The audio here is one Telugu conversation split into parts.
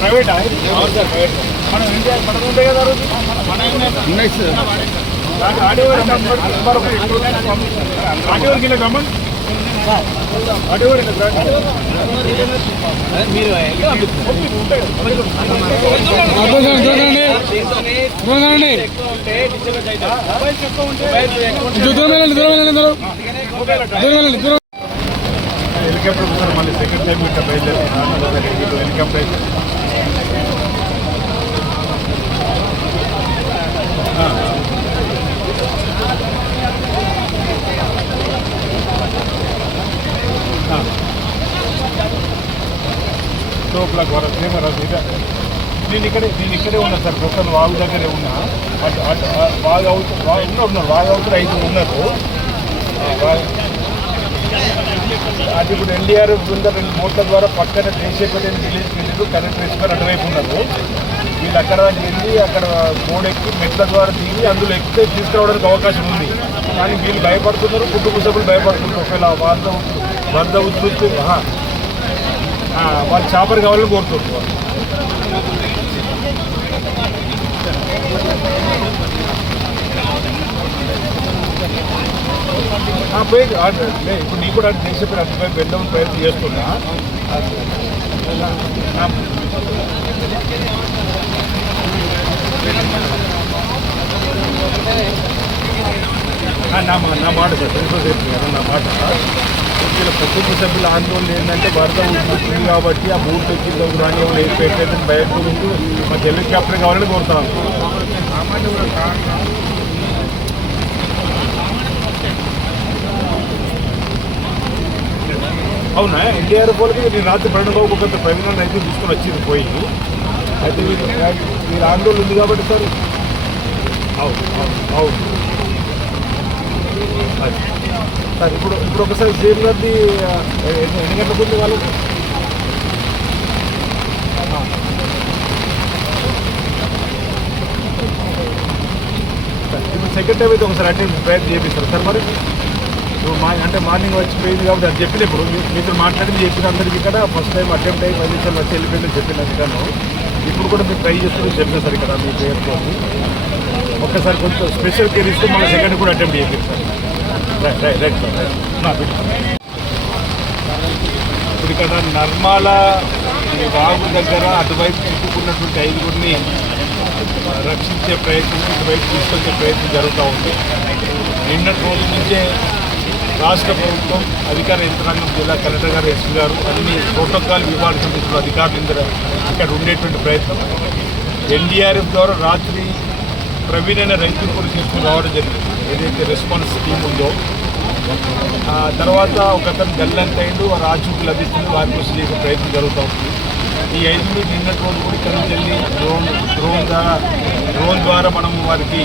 ప్రైవేట్ మనం ఇండియా మనం ఉండే కదా ఉన్నాయి సార్ ఆటోవర్ కిలో గమన్ ఆటోవర్ మీరు హెలికాప్టర్ సార్ మళ్ళీ సెకండ్ టైం ఇట్లా బయలుదేరి హెలికాప్టర్ అయితే టోక్లాక్ వరకు నేను ఇక్కడే ఉన్నా సార్ ప్రస్తుతం వాగు దగ్గరే ఉన్నా వాగు ఉన్నారు వాగు అవుతారు 5 ఉన్నారు అది ఇప్పుడు ఎన్డీఆర్ఎఫ్ బృందం 2 మోట్ల ద్వారా పక్కన దేశపేట విలేజ్ వెళ్ళారు కరెంట్ రేసిపోయి అటువైపు ఉన్నారు వీళ్ళు అక్కడ వెళ్ళి అక్కడ గోడెక్కి మెట్ల ద్వారా దిగి అందులో ఎక్కితే తీసుకురావడానికి అవకాశం ఉంది కానీ వీళ్ళు భయపడుతున్నారు కుటుంబ సభ్యులు భయపడుతున్నారు ఒకవేళ వరద ఉధృతి వాళ్ళు చాపర్ కావాలని కోరుతున్నారు ఇప్పుడు నీ కూడా దేశపై అటుపై వెళ్ళడం ప్రయత్నం చేస్తున్నా నా మాట సార్ నా మాట ఇలా కుటుంబ సభ్యుల ఆందోళన ఏంటంటే వరద ఉంటుంది కాబట్టి ఆ బూట్ వచ్చిందో కానీ పెట్టేదని భయపడుతూ మాకు హెలికాప్టర్ కావాలని కోరుతాను అవునా ఎన్డీఆర్ఎఫ్ వాళ్ళకి నేను రాత్రి ప్రణబాబు కొంత ప్రవీణాన్ని అయితే తీసుకొని వచ్చింది పోయి అయితే మీరు ఆందోళన ఉంది కాబట్టి సార్ అవును సార్ ఇప్పుడు ఒకసారి సీఎం గారిది ఎన్ని గంటలకు ఉంది వాళ్ళకి ఇప్పుడు సెకండ్ టైం అయితే ఒకసారి అటెండ్ ప్రయత్నం చేపిస్తారు సార్ మరి అంటే మార్నింగ్ వచ్చి పోయింది కాబట్టి అది చెప్పిన ఇప్పుడు మీతో మాట్లాడింది చెప్పిన అందరికీ ఇక్కడ ఫస్ట్ టైం అటెంప్ట్ అయ్యి 10 నిమిషాలు వచ్చి వెళ్ళిపోయిందని చెప్పిన అందుకను ఇప్పుడు కూడా మీరు ట్రై చేస్తున్నారు చెప్పిన సార్ ఇక్కడ మీ పేరుతో ఒక్కసారి కొంచెం స్పెషల్ కేర్ ఇస్తే మళ్ళీ సెకండ్ కూడా అటెంప్ట్ చేయాలి సార్ రైట్ సార్ ఇప్పుడు ఇక్కడ నర్మాల వాగు దగ్గర అటువైపు చిక్కుకున్నటువంటి 5గురిని రక్షించే ప్రయత్నం ఇటువైపు తీసుకొచ్చే ప్రయత్నం జరుగుతూ ఉంది నిన్నటి రోజు నుంచే రాష్ట్ర ప్రభుత్వం అధికార యంత్రాంగం జిల్లా కలెక్టర్ గారు ఎస్పీ గారు అన్ని ప్రోటోకాల్ విభాగం సంబంధించిన అధికారులు ఇక్కడ ఉండేటువంటి ప్రయత్నం ఎన్డీఆర్ఎఫ్ ద్వారా రాత్రి ప్రవీణైన రైతులు కూడా తీసుకుని రావడం జరిగింది ఏదైతే రెస్పాన్స్ టీమ్ ఉందో తర్వాత ఒక అతను గల్లంతైండు వారు ఆచూకు లభిస్తుంది వారి కోసం చేసే ప్రయత్నం జరుగుతూ ఉంది ఈ 5 నిన్నటి రోజు కూడా ఇక్కడ నుంచి వెళ్ళి డ్రోన్ ద్వారా మనం వారికి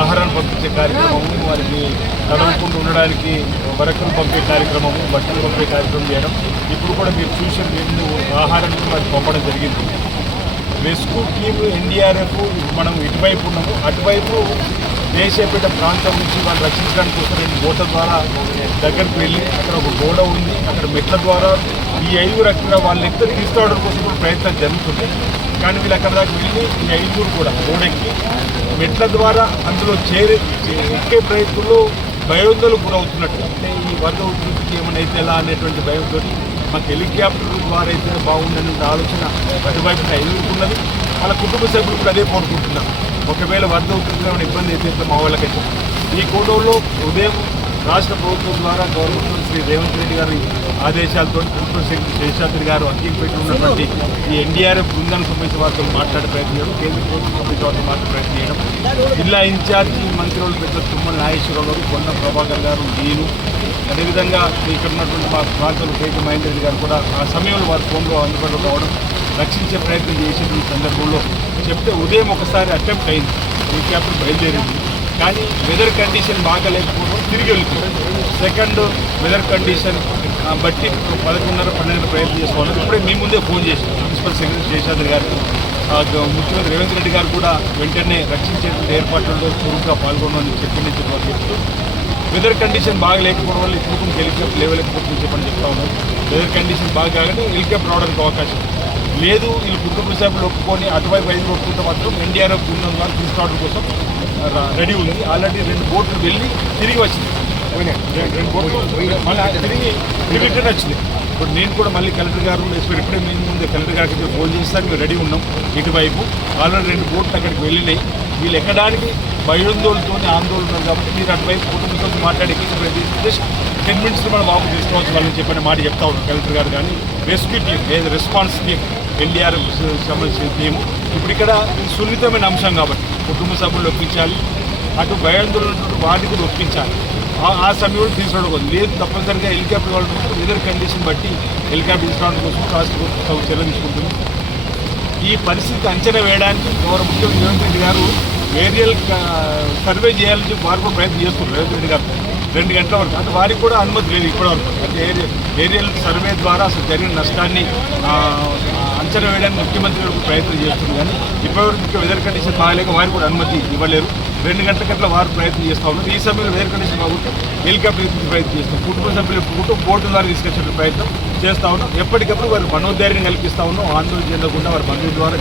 ఆహారాన్ని పంపించే కార్యక్రమము వారికి తడవకుండా ఉండడానికి వరకులు పంపే కార్యక్రమము బట్టలు పంపే కార్యక్రమం చేయడం ఇప్పుడు కూడా మీరు చూసిన ఆహారాన్ని వారికి పంపడం జరిగింది రెస్క్యూ టీమ్ ఎన్డీఆర్ఎఫ్ మనం ఇటువైపు ఉన్నాము అటువైపు దేశపేట ప్రాంతం నుంచి వాళ్ళు రక్షించడానికి కోసం 2 బోట్ల ద్వారా దగ్గరికి వెళ్ళి అక్కడ ఒక గోడ ఉంది అక్కడ మెట్ల ద్వారా ఈ 5 అక్కడ వాళ్ళని ఎక్కడ తీసుకురావడం కోసం కూడా ప్రయత్నం జరుగుతుంది కానీ వీళ్ళు అక్కడ దాకా వెళ్ళి ఈ 5 కూడా గోడెక్కి మెట్ల ద్వారా అందులో ఎక్కే ప్రయత్నంలో భయోందోళనకు గురవుతున్నట్టు అంటే ఈ వరద ఉధృతికి ఏమైనా అయితే ఎలా అనేటువంటి భయంతో మాకు హెలికాప్టర్ ద్వారా అయితే బాగుందనే ఆలోచన అటువైపు 5 ఉన్నది వాళ్ళ కుటుంబ సభ్యులు కూడా అదే కోరుకుంటున్నారు ఒకవేళ వరద ఉధృతిలో ఏమైనా ఇబ్బంది అయితే మా వాళ్ళకైతే ఈ కోటంలో ఉదయం రాష్ట్ర ప్రభుత్వం ద్వారా గవర్నమెంట్ శ్రీ రేవంత్ రెడ్డి గారి ఆదేశాలతో ప్రిన్సిపల్ సెక్రటరీ శేషాద్రి గారు అంగీకరించి ఉన్నటువంటి ఈ ఎన్డీఆర్ఎఫ్ బృందానికి సంబంధించిన వారితో మాట్లాడే ప్రయత్నం చేయడం కేంద్ర ప్రభుత్వం సంబంధించిన వారితో మాట్లాడే ప్రయత్నం చేయడం జిల్లా ఇన్ఛార్జి మంత్రులు పెద్ద తుమ్మల నాగేశ్వరరావు గారు కొండ ప్రభాకర్ గారు నేను అదేవిధంగా ఇక్కడ ఉన్నటువంటి మా ప్రాంతంలో కేకే మహేందర్ రెడ్డి గారు కూడా ఆ సమయంలో వారి ఫోన్లో అందుబాటులో రావడం రక్షించే ప్రయత్నం చేసేటువంటి సందర్భంలో చెప్తే ఉదయం ఒకసారి అటెంప్ట్ అయింది హెలికాప్టర్ బయలుదేరింది కానీ వెదర్ కండిషన్ బాగాలేకపోవడం తిరిగి వెళ్తుంది సెకండ్ వెదర్ కండిషన్ బట్టి 11:30-12 ప్రయత్నం చేసుకోవాలి ఇప్పుడే మీ ముందే ఫోన్ చేసి ప్రిన్సిపల్ సెక్రటరీ శేషాద్రి గారికి ముఖ్యమంత్రి రేవంత్ రెడ్డి గారు కూడా వెంటనే రక్షించేటువంటి ఏర్పాట్లలో చురుగ్గా పాల్గొనని చెప్తూ వెదర్ కండిషన్ బాగా లేకపోవడం వల్ల ఇప్పుడు హెలికాప్టర్ లేవలేకపోతుంది చెప్పని చెప్తా ఉన్నారు. వెదర్ కండిషన్ బాగా కాగానే హెలికాప్టర్ రావడానికి అవకాశం లేదు. వీళ్ళు కుటుంబ సభ్యులు ఒప్పుకొని అటువైపు ఐదు ఒప్పుకుంటే మాత్రం ఎన్డీఆర్ఎఫ్ బృందం ద్వారా తీసుకురావడం కోసం రెడీ ఉంది. ఆల్రెడీ 2 బోట్లు వెళ్ళి తిరిగి వచ్చింది. 2 బోట్లు మళ్ళీ తిరిగి రిటర్న్ వచ్చింది. ఇప్పుడు నేను కూడా మళ్ళీ కలెక్టర్ గారు ఇప్పుడే మేము ముందే కలెక్టర్ గారికి ఫోన్ చేస్తాను, మేము రెడీ ఉన్నాం. ఇటువైపు ఆల్రెడీ 2 బోట్లు అక్కడికి వెళ్ళినాయి. వీళ్ళు ఎక్కడానికి భయోందోళనతో ఆందోళన ఉన్నారు కాబట్టి మీరు అటువైపు కుటుంబంతో మాట్లాడి జస్ట్ 10 మినిట్స్లో మనం వాపు తీసుకోవచ్చు వాళ్ళని చెప్పిన మాట చెప్తా ఉన్నాం కలెక్టర్ గారు. కానీ రెస్క్యూ టీం ఏది రెస్పాన్స్ టీం ఎన్డీఆర్ఎఫ్ సంబంధించిన టీము ఇప్పుడు ఇక్కడ సున్నితమైన అంశం కాబట్టి కుటుంబ సభ్యులు ఒప్పించాలి, అటు భయాందోళన వాటిని కూడా ఒప్పించాలి. ఆ సమయంలో తీసుకోవడం లేదు. తప్పనిసరిగా హెలికాప్టర్ వాళ్ళు వెదర్ కండిషన్ బట్టి హెలికాప్టర్ తీసుకోవడం కోసం రాష్ట్ర ప్రభుత్వం చర్యలు తీసుకుంటుంది. ఈ పరిస్థితి అంచనా వేయడానికి గౌరవ ముఖ్యమంత్రి రేవంత్ రెడ్డి గారు ఏరియల్ సర్వే చేయాలని చెప్పి వారు కూడా ప్రయత్నం చేస్తున్నారు. రేవంత్ రెడ్డి గారు 2 గంటల వరకు అంటే వారికి కూడా అనుమతి లేదు ఇప్పటివరకు. అంటే ఏరియల్ సర్వే ద్వారా అసలు జరిగిన నష్టాన్ని అంచనా వేయడానికి ముఖ్యమంత్రి గారు ప్రయత్నం చేస్తున్నారు. కానీ ఇప్పటివరకు వెదర్ కండిషన్ బాగాలేక వారికి కూడా అనుమతి ఇవ్వలేరు. 2 గంటల గంటల వారు ప్రయత్నం చేస్తూ ఉన్నారు. ఈ సమయంలో వెదర్ కండిషన్ బాగుంటే హెలికాప్టర్ ప్రయత్నం చేస్తాం. కుటుంబ సభ్యులు బోటు ద్వారా తీసుకొచ్చే ప్రయత్నం చేస్తూ ఉన్నాం. ఎప్పటికప్పుడు వారు మనోధైర్యం కల్పిస్తూ ఉన్నాం. ఆందోళన చెందకుండా వారి బంధువుల ద్వారా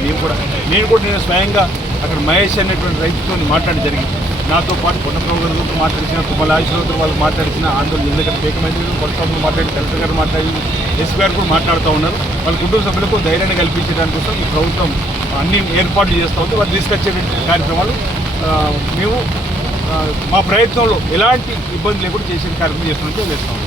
నేను కూడా స్వయంగా అక్కడ మహేష్ అనేటువంటి రైతుతో మాట్లాడడం జరిగింది. నాతో పాటు కొండప్రభు గారితో మాట్లాడిన, తుమ్మల ఆశీర్వాదం వాళ్ళు మాట్లాడిన ఆందోళన ఎందుకంటే ఏకమైంది కొత్తగా మాట్లాడి కలెక్టర్ గారు మాట్లాడి ఎస్పీ గారు కూడా మాట్లాడుతూ ఉన్నారు. వాళ్ళ కుటుంబ సభ్యులకు ధైర్యాన్ని కల్పించడానికి కోసం ఈ ప్రభుత్వం అన్ని ఏర్పాట్లు చేస్తూ ఉంది. వాళ్ళు తీసుకొచ్చే కార్యక్రమాలు మేము మా ప్రయత్నంలో ఎలాంటి ఇబ్బంది లేకుండా చేసే కార్యక్రమం చేస్తున్నట్టు చేస్తాం.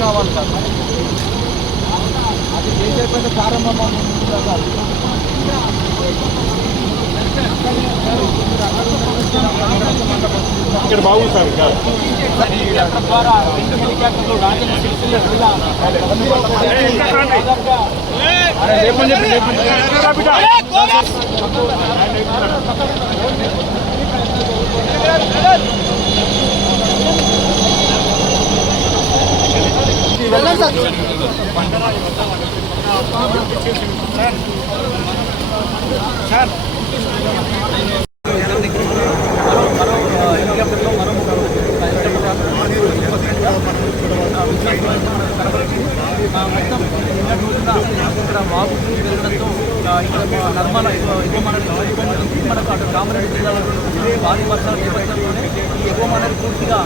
కావాలి సార్, అది చేసేటువంటి ప్రారంభం ఇక్కడ బాగుంది సార్. ద్వారా 2 హెలికాప్టర్లు రాజన్న సిరిసిల్ల జిల్లా మొత్తం ఇక్కడ వాగు వెళ్ళడంతో ఇక్కడ నర్మల మనకు అటు కామారెడ్డి జిల్లాలో భారీ వర్షాల నేపథ్యంలోనే ఈ ఎగువ మనకు పూర్తిగా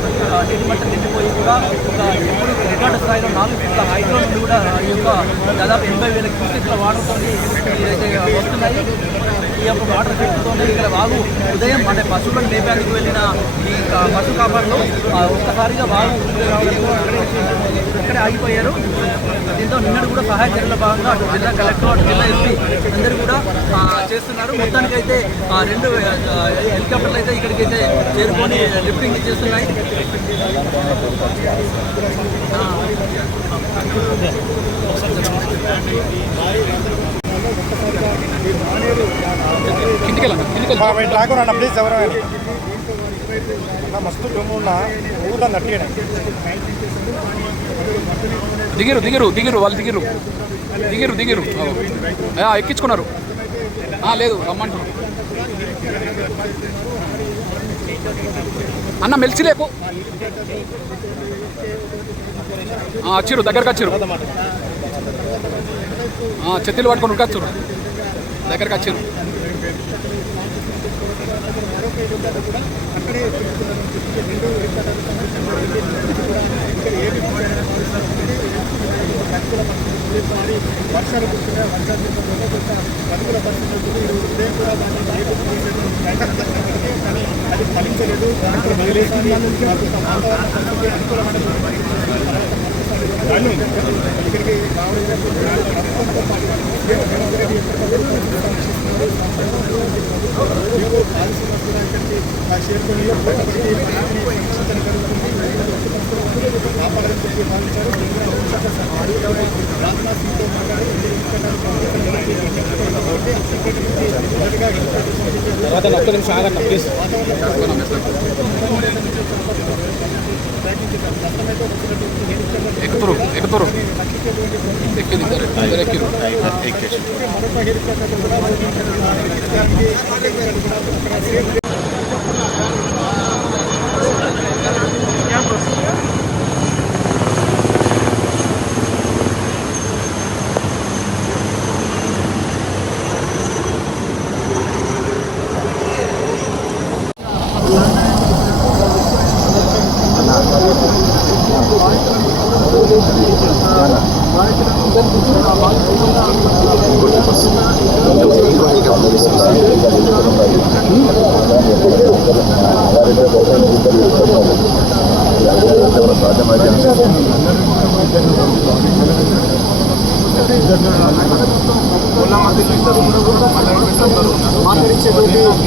నీటి మట్టం నిండిపోయి కూడా ఒక ఎప్పుడు రికార్డు స్థాయిలో 4 ఫీట్ల హైట్లో నుండి కూడా ఈ యొక్క దాదాపు 80,000 క్యూసెక్ల వాటర్తో ఇదైతే వస్తున్నాయి. ఈ యొక్క వాటర్ ఎఫెక్ట్తో ఇక్కడ వాగు ఉదయం అంటే పశువులను మేపేందుకు వెళ్ళిన ఈ పశు కాపాడులో ఒక్కసారిగా వాగు ఇక్కడే ఆగిపోయారు. దీంతో నిన్నటి కూడా సహాయ చర్యల భాగంగా అటు జిల్లా కలెక్టర్ అటు జిల్లా ఎస్పీ అందరూ కూడా చేస్తున్నారు. మొత్తానికైతే 2 హెలికాప్టర్లు అయితే ఇక్కడికైతే చేరుకొని లిఫ్టింగ్ చేస్తున్నాయి. ప్లీజ్ ఎవరైనా మస్తు డుమ్మున్నా ఊళ్ళో నట్టియడం దిగిరు వాళ్ళు దిగిరు ఎక్కించుకున్నారు. లేదు రమ్మంటారు. అన్న మెలిసి లేపు వచ్చిర్రు దగ్గరకు వచ్చిర్రు చెత్తలు పట్టుకొని ఉడకచ్చురు దగ్గరకు వచ్చిర్రు వర్షాలు కురుస్తున్నాయి. వర్షాలు ప్రతికూల పరిస్థితులు ఉదయం కూడా కానీ అది ఫలించలేదు. ఇక్కడికి చేరుకొని కాపాడని చెప్పి భావించారు. రాజ్నాథ్ సింగ్తో మాట్లాడి ఎక్కుతురు ఎక్కుతురు ఎక్కిరు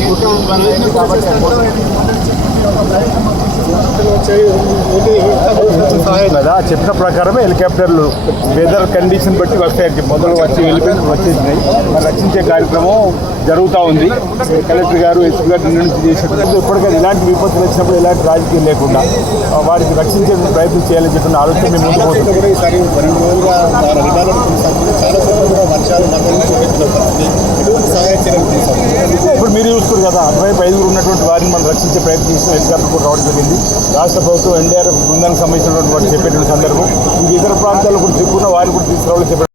మరొక హెలికాప్టర్ కూడా కదా చెప్పిన ప్రకారమే హెలికాప్టర్లు వెదర్ కండిషన్ బట్టి వస్తాయి. మొదలు వచ్చేసినాయి. రక్షించే కార్యక్రమం జరుగుతూ ఉంది. కలెక్టర్ గారు ఎస్పీ గారు నుంచి చేసినట్టు ఇప్పటికైనా ఇలాంటి విపత్తులు వచ్చినప్పుడు ఎలాంటి రాజకీయం లేకుండా వారికి రక్షించే ప్రయత్నం చేయాలని చెప్పిన ఆలోచన మేము ముందుకు పోతుంది. ఈసారి 2 రోజులుగా విధానం చాలా చోట్ల కూడా వర్షాలు సహాయ చర్యలు ఇప్పుడు మీరు చూస్తారు కదా, అటువైపు 5 ఉన్నటువంటి వారిని మనం రక్షించే ప్రయత్నం చేసిన హెలికాప్టర్ కూడా రావడం జరిగింది. రాష్ట్ర ప్రభుత్వం ఎన్డీఆర్ఎఫ్ బృందానికి సంబంధించినటువంటి వారు చెప్పేటువంటి సందర్భం ఇంక ఇతర ప్రాంతాల్లో కూడా చెప్పుకున్న వారిని కూడా తీసుకురావాలని చెప్పారు.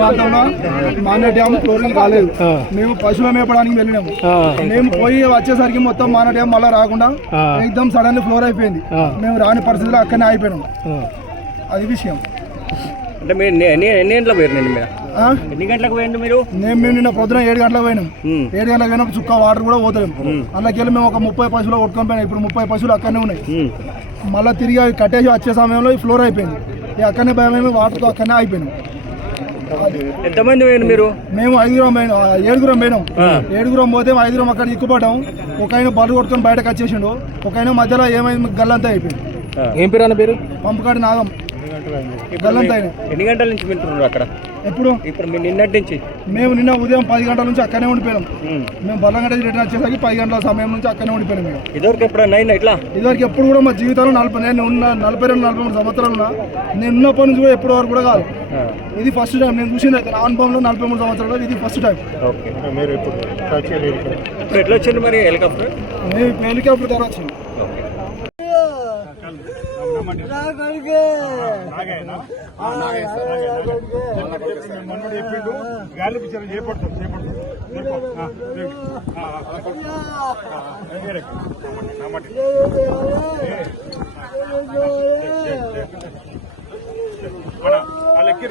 ప్రాంతంలో మానే డ్యామ్ ఫ్లోరింగ్ కాలేదు. మేము పశువులు మేపడానికి వెళ్ళినాము. మేము పోయి వచ్చేసరికి మొత్తం మానే డ్యామ్ మళ్ళీ రాకుండా ఎక్దమ్ సడన్లీ ఫ్లోర్ అయిపోయింది. మేము రాని పరిస్థితిలో అక్కడనే అయిపోయినాం. అది విషయం. అంటే మీరు ఎన్ని గంటల పోయారు? ఆ? ఎన్ని గంటలకు పోయిండు మీరు? మేము నిన్న పొద్దున 7 గంటలకు పోయినాం. 7 గంటలకు పోయినా చుక్క వాటర్ కూడా పోతలేము. అందులోకెళ్ళి మేము ఒక 30 పశువులు కొట్టుకొని పోయినాం. ఇప్పుడు 30 పశువులు అక్కడనే ఉన్నాయి. మళ్ళీ తిరిగి అవి కట్టేసి వచ్చే సమయంలో ఈ ఫ్లోర్ అయిపోయింది. ఈ అక్కడనే భయమేమి వాటర్తో అక్కడనే అయిపోయినాం. ఎంతమంది పోయిండు మీరు? మేము 7గురం పోయినాం. 7గురం పోతే 5గురం అక్కడ ఇక్కుపడ్డాం. ఒక ఆయన బళ్ళు కొట్టుకొని బయటకు వచ్చేసిండు. ఒక ఆయన మధ్యలో ఏమైంది గల్లంతా అయిపోయింది. ఏం పేరు అన్న పేరు? పంపకాడి నాగం గల్లంతా అయినాయి. ఎన్ని గంటల నుంచి వింటున్నారు అక్కడ? ఎప్పుడు ఇప్పుడు మీరు నిన్నటి నుంచి? మేము నిన్న ఉదయం 10 గంటల నుంచి అక్కడనే ఉండిపోయాం. మేము బల్లంగడ్డ రిటర్న్ వచ్చేసరికి 10 గంటల సమయం నుంచి అక్కడనే ఉండిపోయాం. మేము ఇదివరకు ఎప్పుడన్నా అయినా ఇట్లా? ఇదివరకు ఎప్పుడు కూడా మా జీవితంలో 42-43 సంవత్సరాలు ఉన్నా. నేను ఉన్నప్పటి నుంచి కూడా ఎప్పటి వరకు కూడా కాదు. ఇది ఫస్ట్ టైం నేను చూసింది. అయితే నా అనుభవంలో 43 సంవత్సరాలు ఇది ఫస్ట్ టైం. ఇప్పుడు ఎట్లా వచ్చింది మరి హెలికాప్టర్? మేము హెలికాప్టర్ ద్వారా వచ్చింది. వాళ్ళకి